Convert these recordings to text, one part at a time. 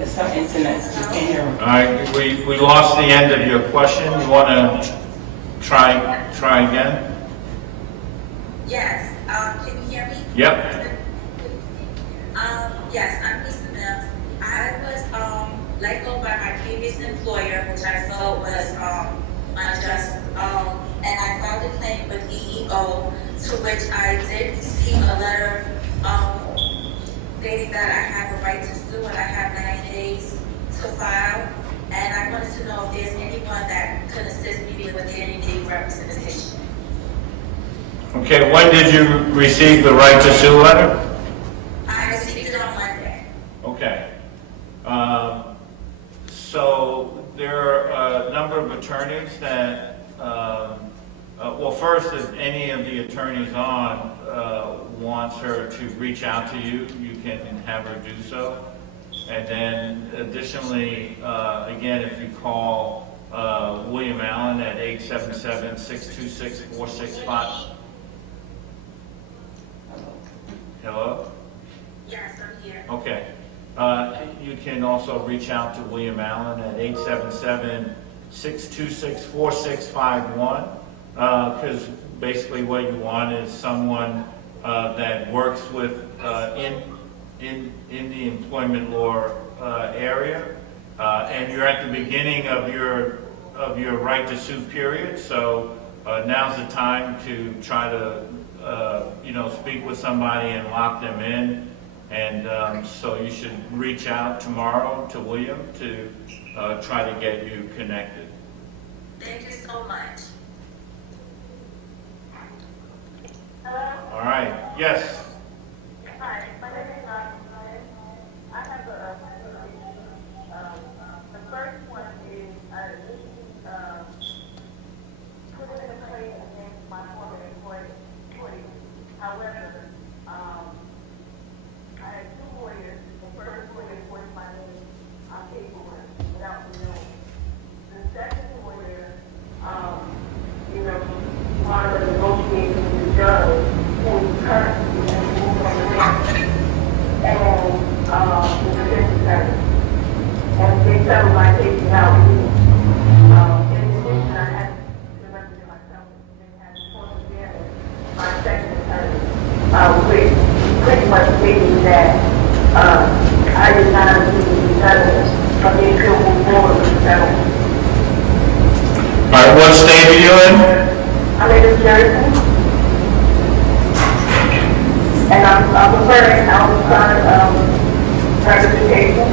It's her internet. You can't hear her. All right, we lost the end of your question. You want to try again? Yes. Can you hear me? Yep. Yes, I'm Lisa Mills. I was let go by my previous employer, which I felt was unjust. And I filed a claim with EEO, to which I did receive a letter stating that I have a right to sue and I have 90 days to file. And I wanted to know if there's anyone that could assist me with getting legal representation. Okay, when did you receive the right to sue letter? I received it on Monday. Okay. So there are a number of attorneys that, well, first, if any of the attorneys on wants her to reach out to you, you can have her do so. And then additionally, again, if you call William Allen at 877-626-4665. Hello? Yes, I'm here. Okay. You can also reach out to William Allen at 877-626-4651, because basically what you want is someone that works with in the employment law area, and you're at the beginning of your right to sue period. So now's the time to try to speak with somebody and lock them in. And so you should reach out tomorrow to William to try to get you connected. Thank you so much. All right. Yes. Hi, my name is Ryan. I have the first one is I put in a claim against my former employee. However, I had two lawyers. The first lawyer forced my name on paperwork without me knowing. The second lawyer, wanted to negotiate with the judge who is currently moved on the bench. And the defense attorney. And they settled my case without me. In addition, I had to represent myself and had to report to them my second attorney, which pretty much stated that I did not agree with the settlement, but they could move forward with the settlement. All right. What state are you in? I'm in New Jersey. And I'm preparing outside representation.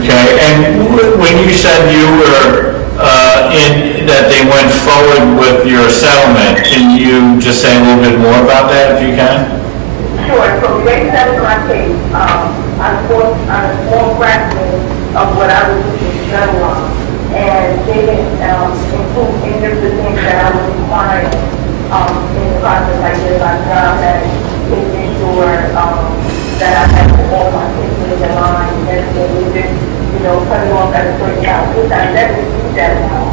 Okay. And when you said you were that they went forward with your settlement, can you just say a little bit more about that if you can? Sure. So they settled my case. I'm more practical of what I was looking to settle on. And they didn't include any of the things that I was requiring in the process. I did my job at making sure that I had all my papers in line and everything. We just, cut it off at a certain time, which I never did that now.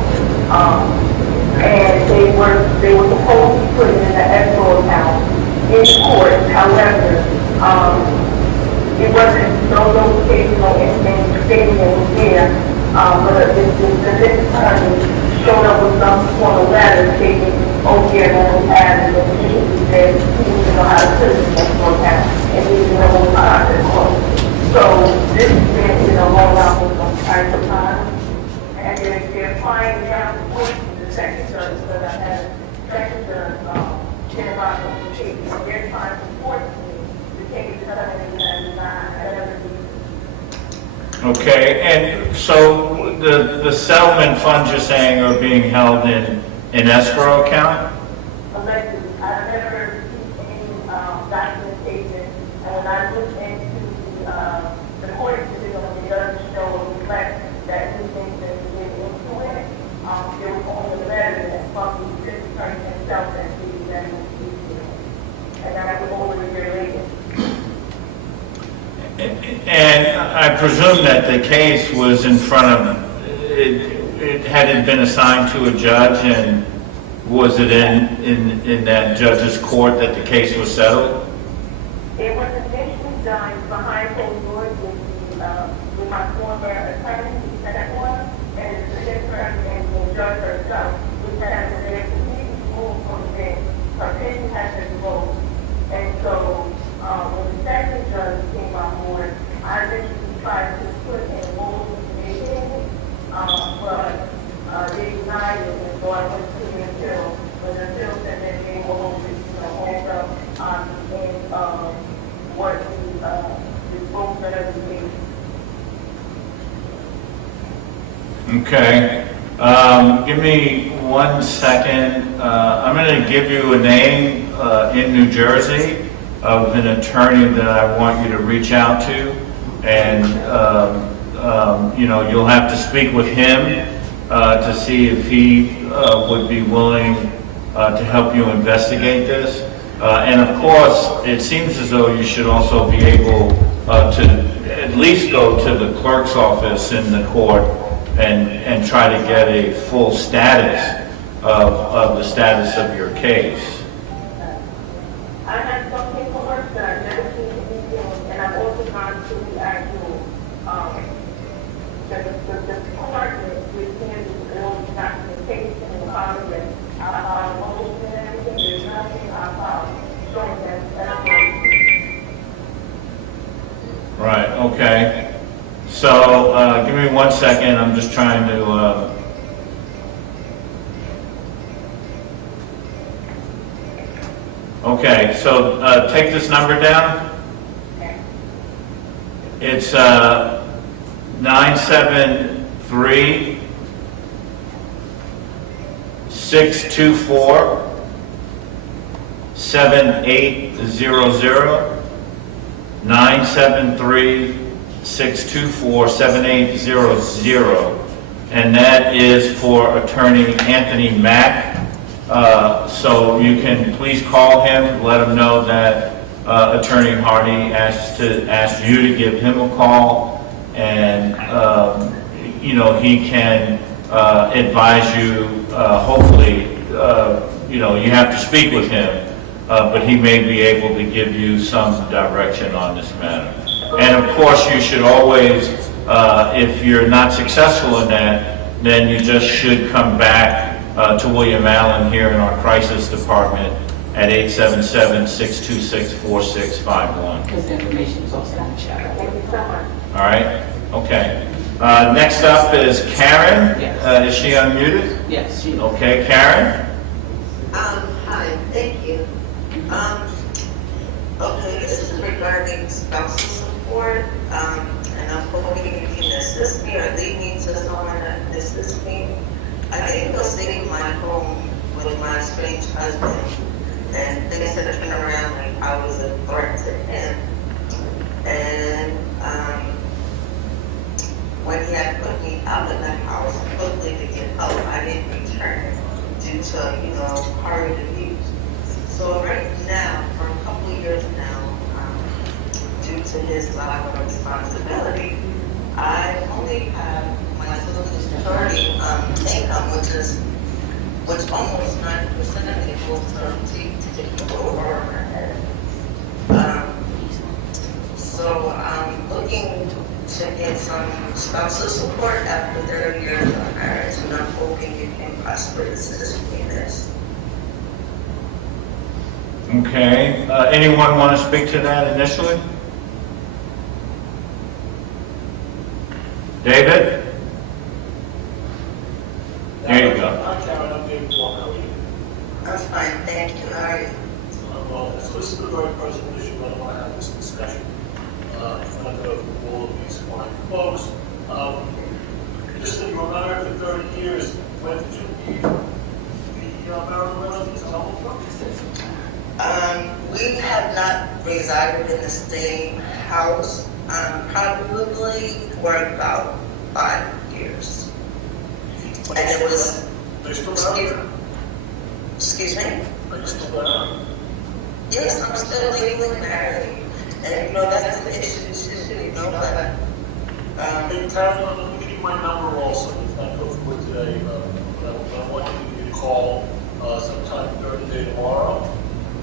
And they were supposed to put it in the escrow account in court. However, it wasn't no notification or anything stating it was there. But the defense attorney showed up with some sort of letter stating, oh yeah, that we have the petition said he didn't know how to put it in the escrow account and he didn't know what process was. So this has been, rolled out for some time of time. And they're applying now to the second judge, because I had second judge, about the case. They're trying to force me to take it to the Okay. And so the settlement funds you're saying are being held in an escrow account? Allegedly, I never received any documentation, and when I looked into the court decision, it doesn't show or reflect that these things that we did into it. There was only a letter that from the district attorney himself that stated that it was into it. And that was over a year later. And I presume that the case was in front of, it hadn't been assigned to a judge, and was it in that judge's court that the case was settled? It was initially done behind closed doors with my former attorney, that one, and the secretary and the judge herself, which has been completely moved from there. Her opinion has been revoked. And so, when the second judge came on board, I initially tried to put in rules and information, but they denied it, and so I went to the appeal. But the appeal said that they will hold it, hold up in what the vote that has been made. Okay. Give me 1 second. I'm going to give you a name in New Jersey of an attorney that I want you to reach out to, and you'll have to speak with him to see if he would be willing to help you investigate this. And of course, it seems as though you should also be able to at least go to the clerk's office in the court and try to get a full status of the status of your case. I have some paperwork that I've never seen anything, and I've also gone to the actual, the department with all the documentation and the following, motion and everything, there's nothing I found showing that. Right, okay. So, give me 1 second, I'm just trying to, okay, so, take this number down. It's, 973 624 7800 973-624-7800, and that is for Attorney Anthony Mack. So you can please call him, let him know that Attorney Hardy asked you to give him a call, and he can advise you. Hopefully, you have to speak with him. But he may be able to give you some direction on this matter. And of course, you should always, if you're not successful in that, then you just should come back to William Allen here in our crisis department at 877-626-4651. Because the information is also in the chat. Thank you so much. All right? Okay. Next up is Karen. Yes. Is she unmuted? Yes, she. Okay, Karen. Hi, thank you. Okay, this is regarding spousal support, and I'm hoping you can assist me or lead me to someone that assists me. I think they'll stay in my home with my estranged husband, and things had turned around like I was a threat to him. And when he had put me out of the house quickly to get help, I didn't return due to, hard abuse. So right now, for a couple of years now, due to his lack of responsibility, I only have my Social Security income, which almost 90% of it goes to take over my head. So I'm looking to get some spousal support after 30 years of marriage, and I'm hoping you can possibly assist me in this. Okay. Anyone want to speak to that initially? David? There you go. Hi, Karen, I'm David Walker. How are you? I'm fine, thank you. How are you? Well, so this is the very personal issue. I don't want to have this discussion in front of all of these fine folks. You just said you were married for 30 years. When did you leave the marital relations home from? We have not resided in the same house, probably for about 5 years. And it was, Are you still married? excuse me? Are you still married? Yes, I'm still legally married. And, that's the issue too, but, Hey, Karen, I'm going to give you my number also. It's not go through it today. I want you to call sometime during the day tomorrow.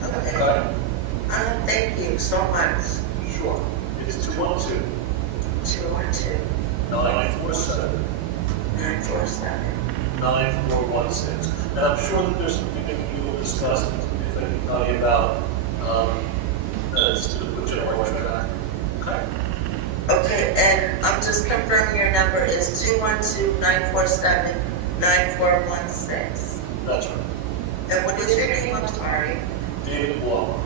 okay. Okay? Thank you so much. Sure. It's 212 212 947 947. 9416. And I'm sure that there's something that you will discuss and something that I can tell you about to put you on the right track. Okay? Okay, and I'm just confirming your number is 212-947-9416. That's right. And what is your name? I'm sorry. David Blower.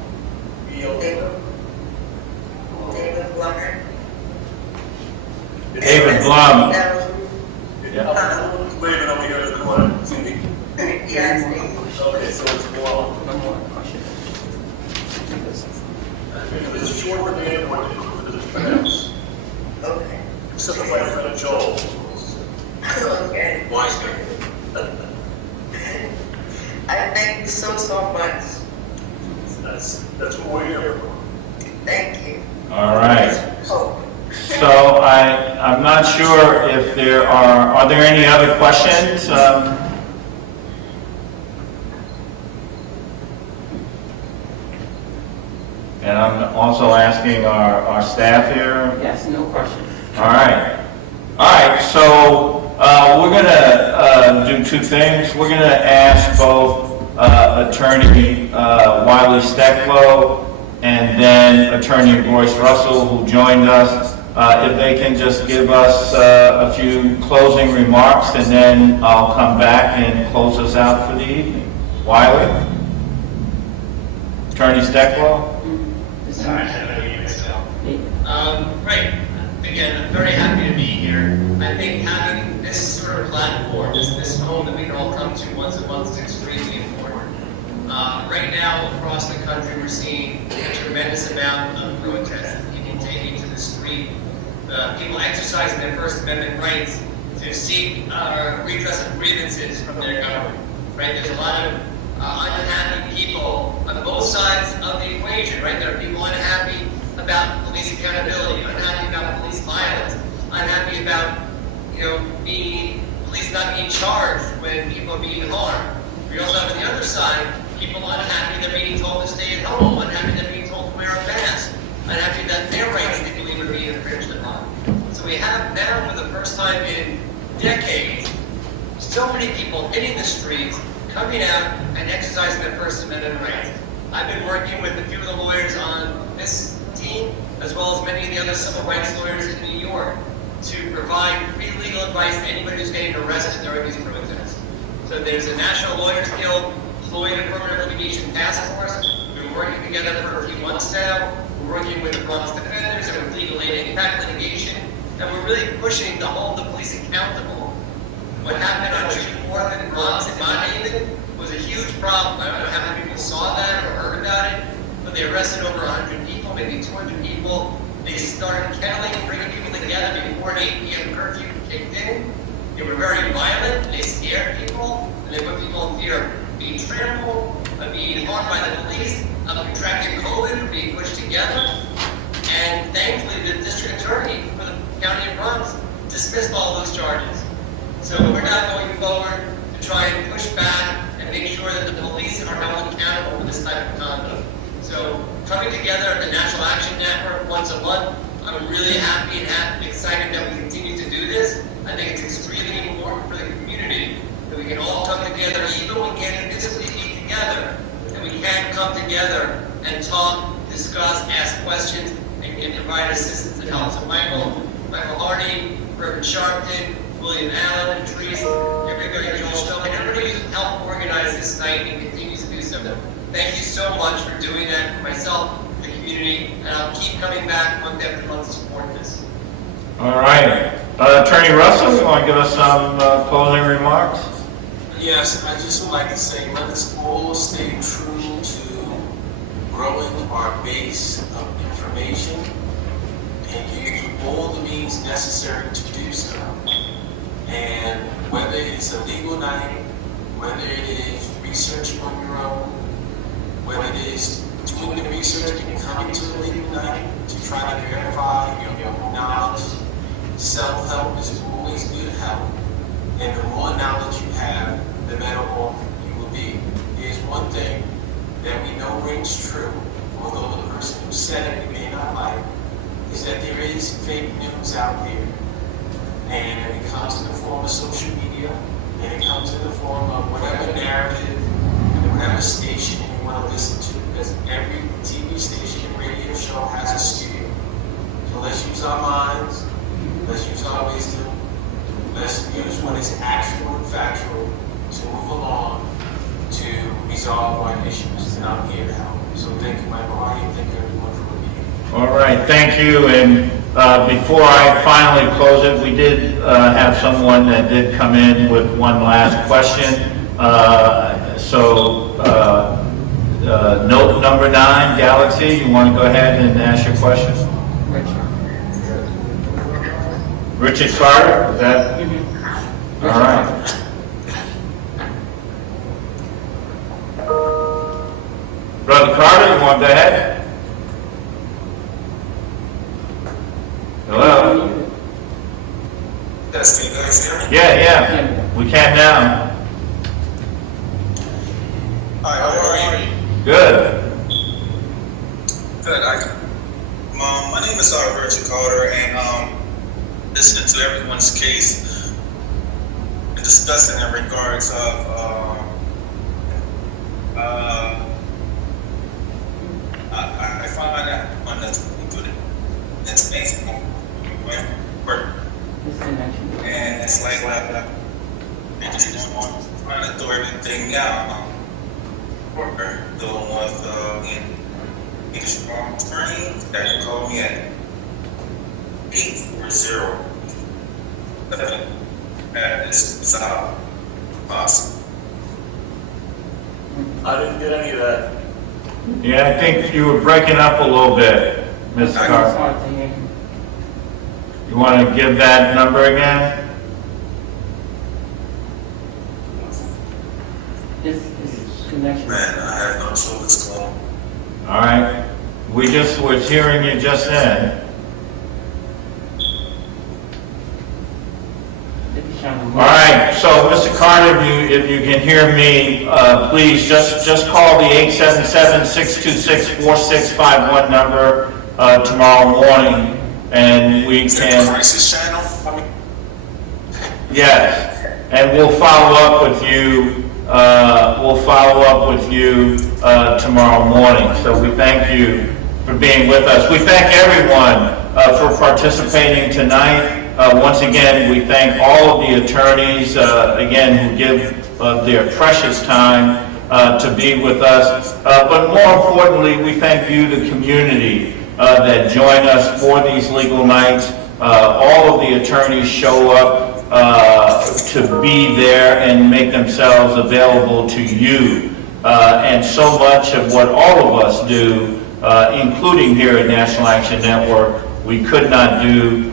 David Blummer. David Blum. Yeah. Waving over here in the corner. Yes, Okay, so it's Blower. One more question. It's a short name or it's pronounced. okay. Except for my friend Joel. Okay. Weisner. I thank you so much. That's what we're here for. Thank you. All right. Hope. So I'm not sure if there are there any other questions? And I'm also asking our staff here. Yes, no questions. All right. So we're going to do two things. We're going to ask both Attorney Wiley Stecklow and then Attorney Royce Russell, who joined us, if they can just give us a few closing remarks, and then I'll come back and close us out for the evening. Wiley? Attorney Stecklow? Sorry, I had to mute myself. Great. Again, I'm very happy to be here. I think having this sort of platform, this home that we can all come to once a month is extremely important. Right now, across the country, we're seeing a tremendous amount of protests, people taking to the street, people exercising their First Amendment rights to seek redress of grievances from their government. Right? There's a lot of unhappy people on both sides of the equation, right? There are people unhappy about police accountability, unhappy about police violence, unhappy about, police not being charged when people are being harmed. We also have on the other side, people unhappy they're being told to stay at home, unhappy they're being told to wear a mask, unhappy that their rights they believe are being infringed upon. So we have now, for the first time in decades, so many people hitting the streets, coming out and exercising their First Amendment rights. I've been working with a few of the lawyers on this team, as well as many of the other civil rights lawyers in New York, to provide free legal advice to anybody who's getting arrested during these protests. So there's a National Lawyers Guild Floyd Affirmative Litigation Task Force. We've been working together for a few months now. We're working with the Bronx Defenders and with Legal Aid and Impact Litigation, and we're really pushing to hold the police accountable. What happened on June 4th in Bronx and Mott was a huge problem. I don't know how many people saw that or heard about it, but they arrested over 100 people, maybe 200 people. They started kettling and bringing people together before an 8 p.m. curfew kicked in. They were very violent. They scared people, and they put people in fear of being trampled, of being harmed by the police, of contracting COVID, of being pushed together. And thankfully, the district attorney for the county of Bronx dismissed all those charges. So we're now going forward to try and push back and make sure that the police are held accountable for this type of conduct. So coming together at the National Action Network once a month, I'm really happy and excited that we continue to do this. I think it's extremely important for the community that we can all come together, even when we can't physically be together, that we can come together and talk, discuss, ask questions, and provide assistance and help. So Michael Hardy, Reverend Sharpton, William Allen, and Teresa, everybody, Joel Stowe, and everybody who's helped organize this night and continues to do so. Thank you so much for doing that for myself, the community, and I'll keep coming back month after month to support this. All right. Attorney Russell, you want to give us some closing remarks? Yes, I just would like to say, let us all stay true to growing our base of information and using all the means necessary to do so. And whether it's a legal night, whether it is researching on your own, whether it is doing the research and coming to the legal night to try to verify your own knowledge, self-help is always good help. And the more knowledge you have, the better off you will be. Here's one thing that we know rings true although the person who said it you may not like, is that there is fake news out there. And it comes in the form of social media, and it comes in the form of whatever narrative and whatever station you want to listen to, because every TV station and radio show has a studio. So let's use our minds, let's use our wisdom, let's use what is actual and factual to move along to resolve our issues, and I'm here to help. So thank you, Michael Hardy, and thank you everyone for being here. All right, thank you. And before I finally close it, we did have someone that did come in with one last question. Note number 9, Galaxy, you want to go ahead and ask your question? Richard Carter, is that? All right. Brother Carter, you want to go ahead? Hello? Yes, can you guys hear me? Yeah, we can now. Hi, how are you? Good. Good. My name is Richard Carter, and listening to everyone's case and discussing in regards of I find that one that's really good. It's amazing. And it's like they just trying to throw everything down. We're dealing with a strong attorney that can call me at 840. That is possible. I didn't get any of that. Yeah, I think you were breaking up a little bit, Mr. Carter. You want to give that number again? It's connection. Man, I have no clue what's going on. All right. We just was hearing you just then. All right. So, Mr. Carter, if you can hear me, please just call the 877-626-4651 number tomorrow morning, and we can. Crisis channel? Yes, and we'll follow up with you. Tomorrow morning. So we thank you for being with us. We thank everyone for participating tonight. Once again, we thank all of the attorneys again who give their precious time to be with us. But more importantly, we thank you, the community, that join us for these legal nights. All of the attorneys show up to be there and make themselves available to you. And so much of what all of us do, including here at National Action Network, we could not do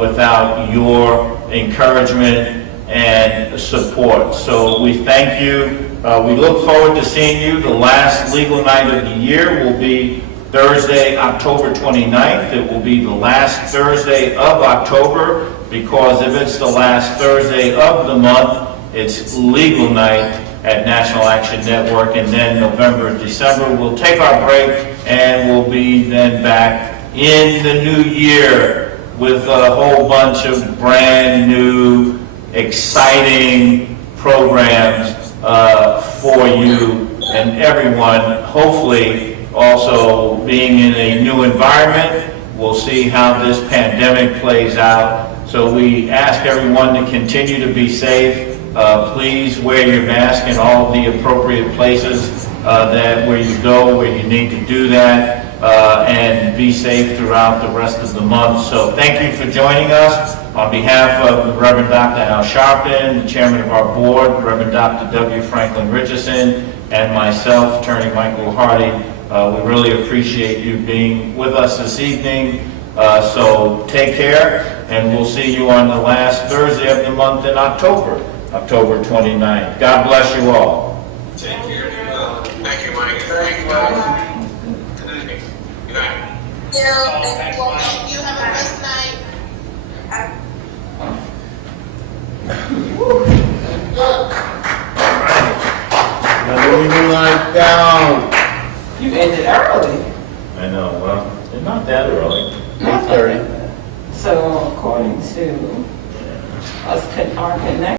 without your encouragement and support. So we thank you. We look forward to seeing you. The last legal night of the year will be Thursday, October 29th. It will be the last Thursday of October, because if it's the last Thursday of the month, it's legal night at National Action Network. And then November, December, we'll take our break and we'll be then back in the new year with a whole bunch of brand new, exciting programs for you and everyone. Hopefully, also being in a new environment, we'll see how this pandemic plays out. So we ask everyone to continue to be safe. Please wear your mask in all of the appropriate places where you go, where you need to do that, and be safe throughout the rest of the month. So thank you for joining us. On behalf of Reverend Dr. Al Sharpton, the chairman of our board, Reverend Dr. W. Franklin Richardson, and myself, Attorney Michael Hardy, we really appreciate you being with us this evening. So take care, and we'll see you on the last Thursday of the month in October, October 29th. God bless you all. Take care. Thank you, Mike. Thank you, Mike. Good evening. Good night. Thank you. Have a nice night. Now, leave me like down. You ended early. Not that early. 8:30. So according to us, our connection.